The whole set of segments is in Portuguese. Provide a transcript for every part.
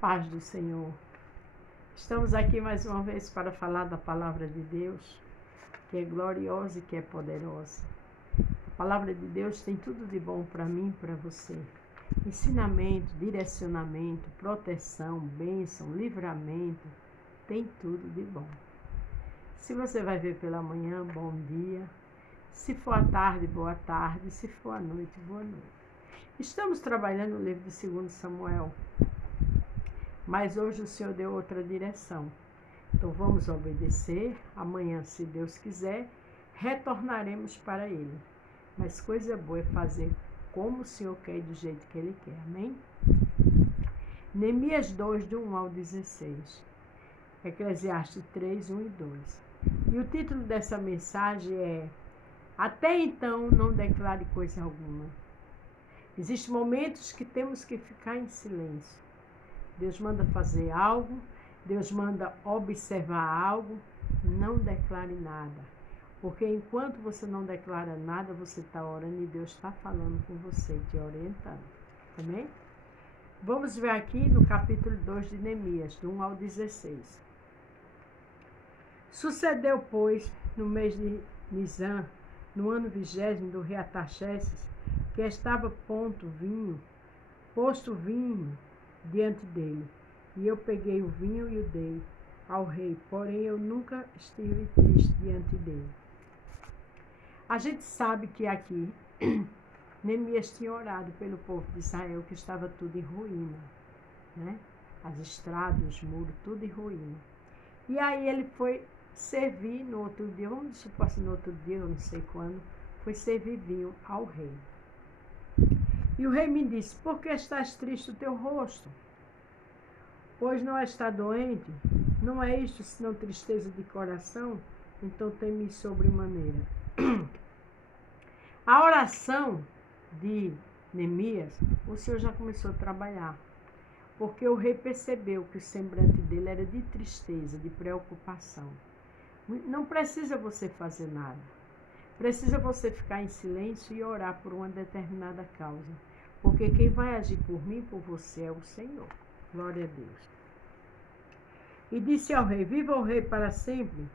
Paz do Senhor. Estamos aqui mais uma vez para falar da palavra de Deus, que é gloriosa e que é poderosa. A palavra de Deus tem tudo de bom para mim e para você. Ensinamento, direcionamento, proteção, bênção, livramento, tem tudo de bom. Se você vai ver pela manhã, bom dia. Se for à tarde, boa tarde. Se for à noite, boa noite. Estamos trabalhando no livro de 2 Samuel. Mas hoje o Senhor deu outra direção. Então vamos obedecer. Amanhã, se Deus quiser, retornaremos para Ele. Mas coisa boa é fazer como o Senhor quer e do jeito que Ele quer. Amém? Neemias 2, do 1 ao 16. Eclesiastes 3, 1 e 2. E o título dessa mensagem é: Até então não declare coisa alguma. Existem momentos que temos que ficar em silêncio. Deus manda fazer algo, Deus manda observar algo, não declare nada. Porque enquanto você não declara nada, você está orando e Deus está falando com você, te orientando. Amém? Vamos ver aqui no capítulo 2 de Neemias, do 1 ao 16. Sucedeu, pois, no mês de Nisan, no ano 20º do rei Artaxerxes, que estava posto vinho diante dele. E eu peguei o vinho e o dei ao rei, porém eu nunca estive triste diante dele. A gente sabe que aqui Neemias tinha orado pelo povo de Israel, que estava tudo em ruína, né? As estradas, os muros, tudo em ruína. E aí ele foi servir no outro dia, vamos supor assim, no outro dia, eu não sei quando, foi servir vinho ao rei. E o rei me disse: por que estás triste o teu rosto? Pois não está doente? Não é isto senão tristeza de coração? Então teme sobremaneira. A oração de Neemias, o Senhor já começou a trabalhar. Porque o rei percebeu que o semblante dele era de tristeza, de preocupação. Não precisa você fazer nada. Precisa você ficar em silêncio e orar por uma determinada causa. Porque quem vai agir por mim e por você é o Senhor. Glória a Deus. E disse ao rei: viva o rei para sempre.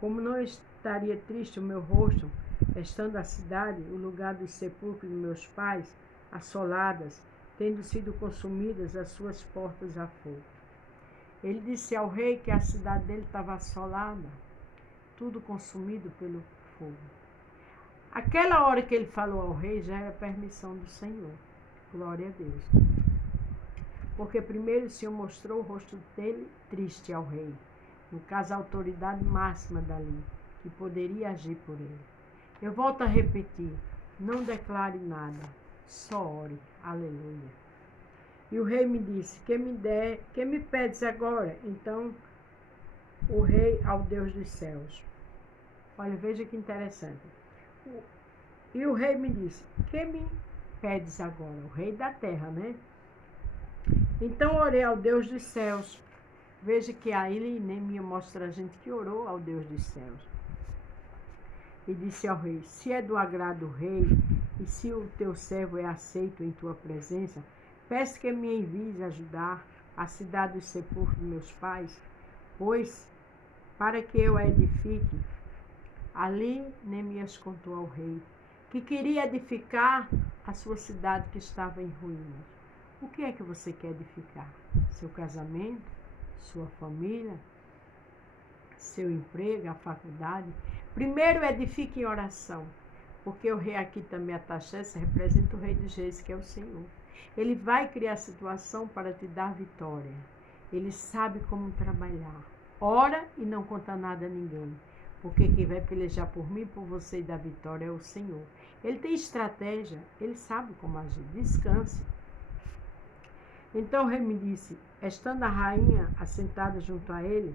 Como não estaria triste o meu rosto, estando a cidade, o lugar dos sepulcros de meus pais, assoladas, tendo sido consumidas as suas portas a fogo. Ele disse ao rei que a cidade dele estava assolada, tudo consumido pelo fogo. Aquela hora que ele falou ao rei já era permissão do Senhor. Glória a Deus. Porque primeiro o Senhor mostrou o rosto dele triste ao rei. No caso, a autoridade máxima dali, que poderia agir por ele. Eu volto a repetir, não declare nada, só ore. Aleluia. E o rei me disse: que me pedes agora? Então, o rei ao Deus dos céus. Olha, veja que interessante. E o rei me disse: que me pedes agora? O rei da terra, né? Então orei ao Deus dos céus. Veja que aí Neemias mostra a gente que orou ao Deus dos céus. E disse ao rei: se é do agrado do rei, e se o teu servo é aceito em tua presença, peço que me envies ajudar a cidade dos sepulcros de meus pais, pois para que eu a edifique. Ali Neemias contou ao rei que queria edificar a sua cidade que estava em ruínas. O que é que você quer edificar? Seu casamento? Sua família? Seu emprego? A faculdade? Primeiro edifique em oração, porque o rei aqui também, Artaxerxes, representa o rei dos reis, que é o Senhor. Ele vai criar situação para te dar vitória. Ele sabe como trabalhar. Ora e não conta nada a ninguém. Porque quem vai pelejar por mim, por você e dar vitória é o Senhor. Ele tem estratégia, ele sabe como agir. Descanse. Então o rei me disse: estando a rainha assentada junto a ele,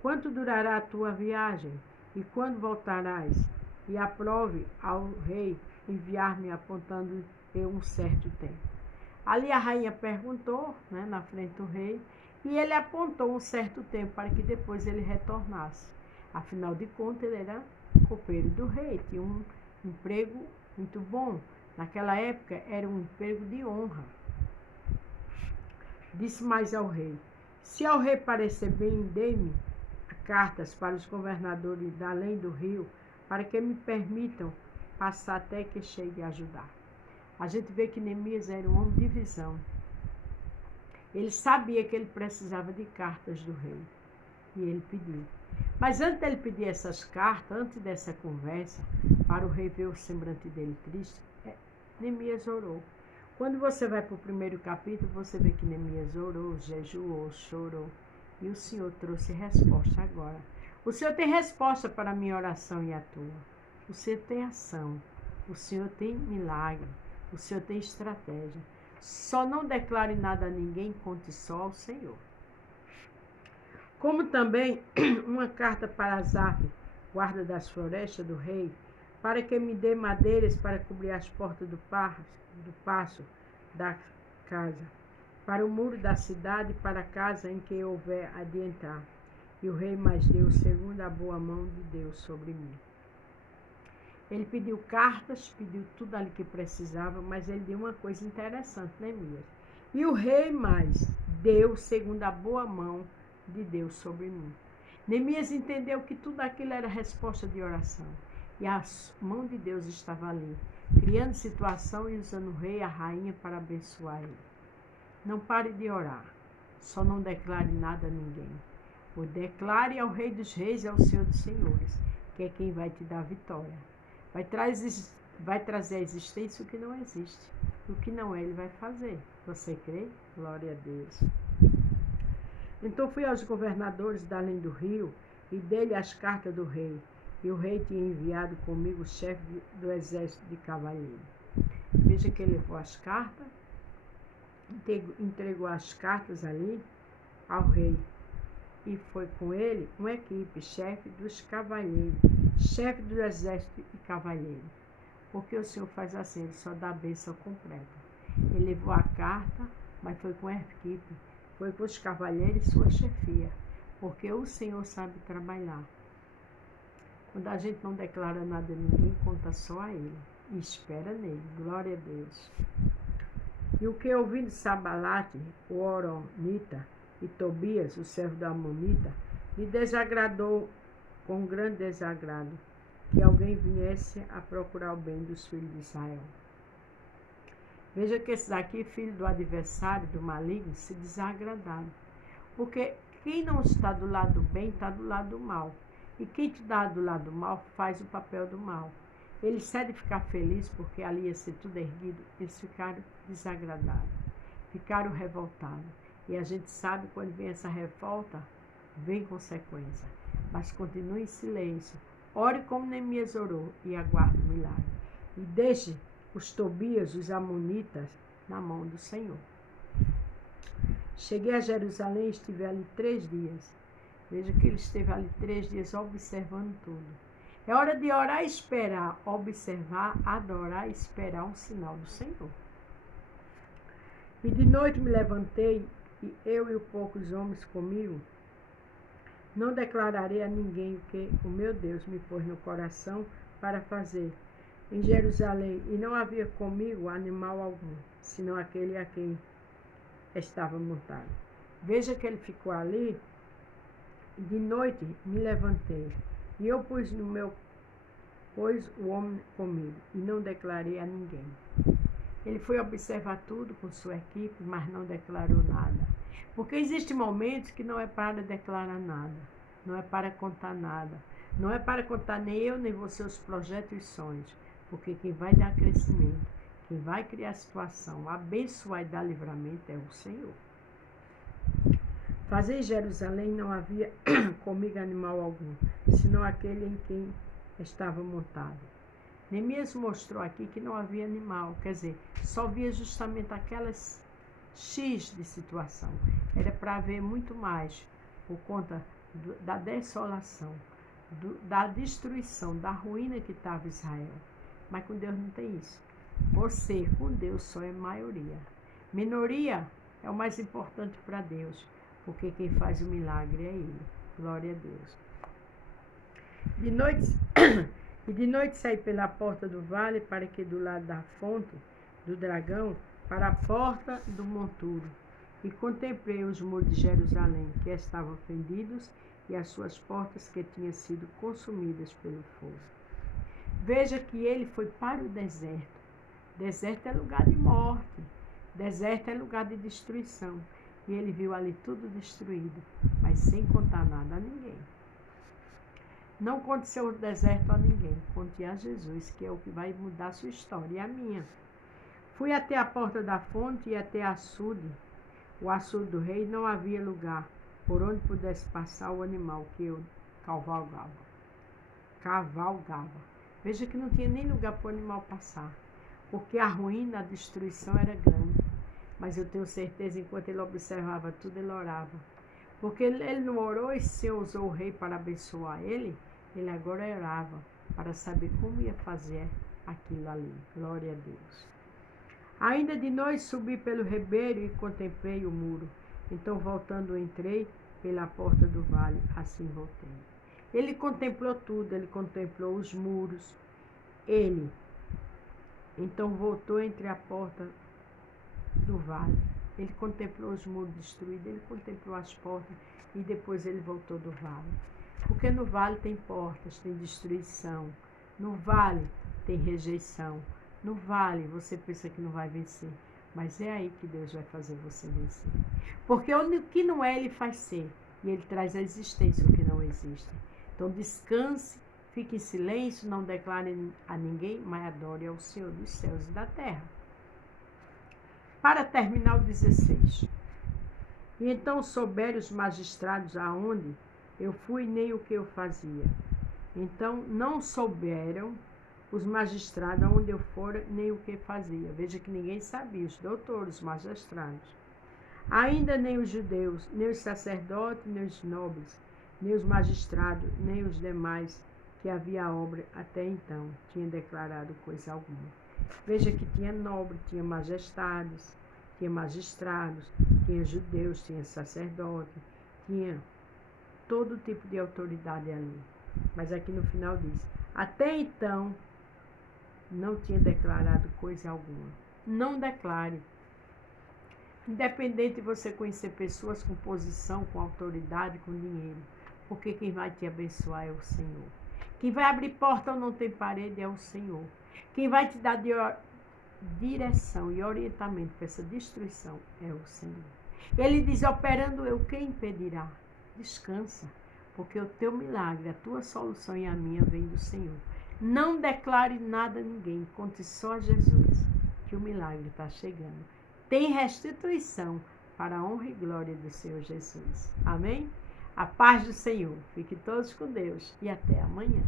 quanto durará a tua viagem? E quando voltarás? E aprove ao rei enviar-me apontando eu um certo tempo. Ali a rainha perguntou, né, na frente do rei, e ele apontou um certo tempo para que depois ele retornasse. Afinal de contas, ele era copeiro do rei, tinha um emprego muito bom. Naquela época, era um emprego de honra. Disse mais ao rei: se ao rei parecer bem, dê-me cartas para os governadores da além do rio, para que me permitam passar até que chegue a ajudar. A gente vê que Neemias era um homem de visão. Ele sabia que ele precisava de cartas do rei. E ele pediu. Mas antes dele pedir essas cartas, antes dessa conversa, para o rei ver o semblante dele triste, Neemias orou. Quando você vai para o primeiro capítulo, você vê que Neemias orou, jejuou, chorou. E o Senhor trouxe resposta agora. O Senhor tem resposta para a minha oração e a tua. O Senhor tem ação. O Senhor tem milagre. O Senhor tem estratégia. Só não declare nada a ninguém, conte só ao Senhor. Como também uma carta para Asaf, guarda das florestas do rei, para que me dê madeiras para cobrir as portas do paço da casa, para o muro da cidade, para a casa em que houver a de entrar. E o rei mais deu segundo a boa mão de Deus sobre mim. Ele pediu cartas, pediu tudo ali que precisava, mas ele deu uma coisa interessante, Neemias. E o rei mais deu segundo a boa mão de Deus sobre mim. Neemias entendeu que tudo aquilo era resposta de oração. E a mão de Deus estava ali, criando situação e usando o rei e a rainha para abençoar ele. Não pare de orar. Só não declare nada a ninguém. O declare ao Rei dos Reis e ao Senhor dos Senhores, que é quem vai te dar a vitória. Vai trazer à existência o que não existe. O que não é, ele vai fazer. Você crê? Glória a Deus. Então fui aos governadores da além do rio e dei-lhe as cartas do rei. E o rei tinha enviado comigo o chefe do exército de cavaleiros. Veja que ele levou as cartas, entregou as cartas ali ao rei. E foi com ele uma equipe, chefe dos cavaleiros, chefe do exército e cavaleiros. Porque o Senhor faz assim, ele só dá a bênção completa. Ele levou a carta, mas foi com a equipe, foi com os cavaleiros e sua chefia. Porque o Senhor sabe trabalhar. Quando a gente não declara nada a ninguém, conta só a ele. E espera nele. Glória a Deus. E o que ouvindo Sabalate, o Horonita, e Tobias, o servo da Amonita, lhe desagradou com grande desagrado que alguém viesse a procurar o bem dos filhos de Israel. Veja que esses aqui, filhos do adversário, do maligno, se desagradaram. Porque quem não está do lado do bem, está do lado do mal. E quem está do lado do mal, faz o papel do mal. Eles cedem ficar felizes porque ali ia ser tudo erguido. Eles ficaram desagradados, ficaram revoltados. E a gente sabe quando vem essa revolta, vem consequência. Mas continue em silêncio. Ore como Neemias orou e aguarde o milagre. E deixe os Tobias, os Amonitas, na mão do Senhor. Cheguei a Jerusalém e estive ali 3 dias. Veja que ele esteve ali 3 dias observando tudo. É hora de orar e esperar, observar, adorar e esperar um sinal do Senhor. E de noite me levantei, e eu e os poucos homens comigo, não declararei a ninguém o que o meu Deus me pôs no coração para fazer em Jerusalém. E não havia comigo animal algum, senão aquele a quem estava montado. Veja que ele ficou ali. De noite me levantei, e eu pus o homem comigo, e não declarei a ninguém. Ele foi observar tudo com sua equipe, mas não declarou nada. Porque existem momentos que não é para declarar nada, não é para contar nada, não é para contar nem eu nem você os projetos e sonhos. Porque quem vai dar crescimento, quem vai criar situação, abençoar e dar livramento é o Senhor. Fazer em Jerusalém não havia comigo animal algum, senão aquele em quem estava montado. Neemias mostrou aqui que não havia animal, quer dizer, só via justamente aquelas X de situação. Era para haver muito mais, por conta da desolação, da destruição, da ruína que estava Israel. Mas com Deus não tem isso. Você, com Deus, só é maioria. Minoria é o mais importante para Deus, porque quem faz o milagre é Ele. Glória a Deus. De noite saí pela porta do vale, para que do lado da fonte do dragão, para a porta do monturo, E contemplei os muros de Jerusalém, que estavam fendidos, e as suas portas que tinham sido consumidas pelo fogo. Veja que ele foi para o deserto. Deserto é lugar de morte. Deserto é lugar de destruição. E ele viu ali tudo destruído, mas sem contar nada a ninguém. Não conte seu deserto a ninguém. Conte a Jesus, que é o que vai mudar a sua história e a minha. Fui até a porta da fonte e até açude. O açude do rei não havia lugar por onde pudesse passar o animal que eu cavalgava. Veja que não tinha nem lugar para o animal passar, porque a ruína, a destruição era grande. Mas eu tenho certeza, enquanto ele observava tudo, ele orava. Porque ele não orou e o Senhor usou o rei para abençoar ele agora orava para saber como ia fazer aquilo ali. Glória a Deus. Ainda de noite subi pelo ribeiro e contemplei o muro. Então, voltando, entrei pela porta do vale, assim voltei. Ele contemplou tudo, ele contemplou os muros. Ele, então, voltou entre a porta do vale. Ele contemplou os muros destruídos, ele contemplou as portas e depois ele voltou do vale. Porque no vale tem portas, tem destruição. No vale tem rejeição. No vale você pensa que não vai vencer, mas é aí que Deus vai fazer você vencer. Porque o que não é, Ele faz ser. E Ele traz à existência o que não existe. Então descanse, fique em silêncio, não declare a ninguém, mas adore ao Senhor dos céus e da terra. Para terminar o 16. E então souberam os magistrados aonde eu fui, nem o que eu fazia. Então não souberam os magistrados aonde eu fora, nem o que fazia. Veja que ninguém sabia, os doutores, os magistrados. Ainda nem os judeus, nem os sacerdotes, nem os nobres, nem os magistrados, nem os demais que havia obra até então tinham declarado coisa alguma. Veja que tinha nobre, tinha majestades, tinha magistrados, tinha judeus, tinha sacerdote, tinha todo tipo de autoridade ali. Mas aqui no final diz, até então não tinha declarado coisa alguma. Não declare. Independente de você conhecer pessoas com posição, com autoridade, com dinheiro, porque quem vai te abençoar é o Senhor. Quem vai abrir porta ou não tem parede é o Senhor. Quem vai te dar direção e orientamento para essa destruição é o Senhor. Ele diz, operando eu, quem impedirá? Descansa, porque o teu milagre, a tua solução e a minha vem do Senhor. Não declare nada a ninguém, conte só a Jesus, que o milagre está chegando. Tem restituição para a honra e glória do Senhor Jesus. Amém? A paz do Senhor. Fiquem todos com Deus e até amanhã.